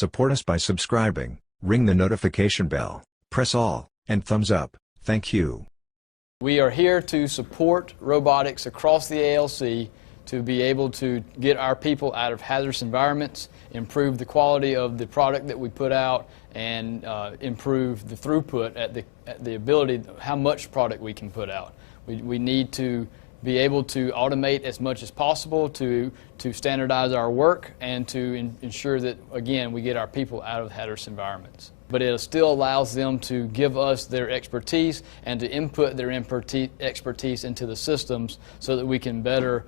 Support us by subscribing, ring the notification bell, press all, and thumbs up. Thank you. We are here to support robotics across the ALC to be able to get our people out of hazardous environments, improve the quality of the product that we put out, and improve the throughput at the ability, how much product we can put out. We need to be able to automate as much as possible to standardize our work and to ensure that, again, we get our people out of hazardous environments. But it still allows them to give us their expertise and to input their expertise into the systems so that we can better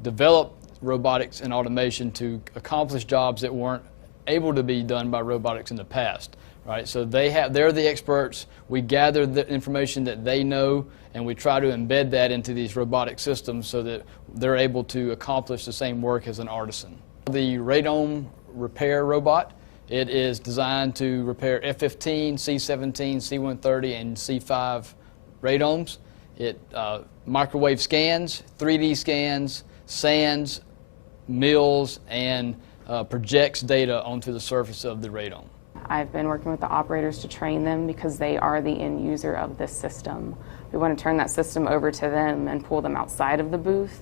develop robotics and automation to accomplish jobs that weren't able to be done by robotics in the past. Right? So they're the experts. We gather the information that they know, and we try to embed that into these robotic systems so that they're able to accomplish the same work as an artisan. The Radome repair robot, it is designed to repair F-15, C-17, C-130, and C-5 Radomes. It microwave scans, 3D scans, sands, mills, and projects data onto the surface of the radome. I've been working with the operators to train them because they are the end user of this system. We want to turn that system over to them and pull them outside of the booth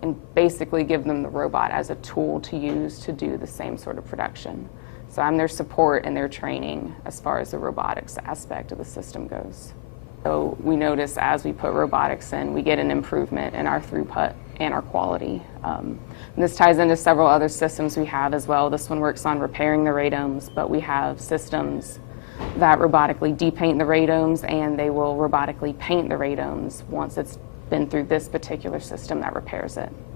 and basically give them the robot as a tool to use to do the same sort of production. So I'm their support and their training as far as the robotics aspect of the system goes. So we notice as we put robotics in, we get an improvement in our throughput and our quality. And this ties into several other systems we have as well. This one works on repairing the radomes, but we have systems that robotically depaint the radomes, and they will robotically paint the radomes once it's been through this particular system that repairs it.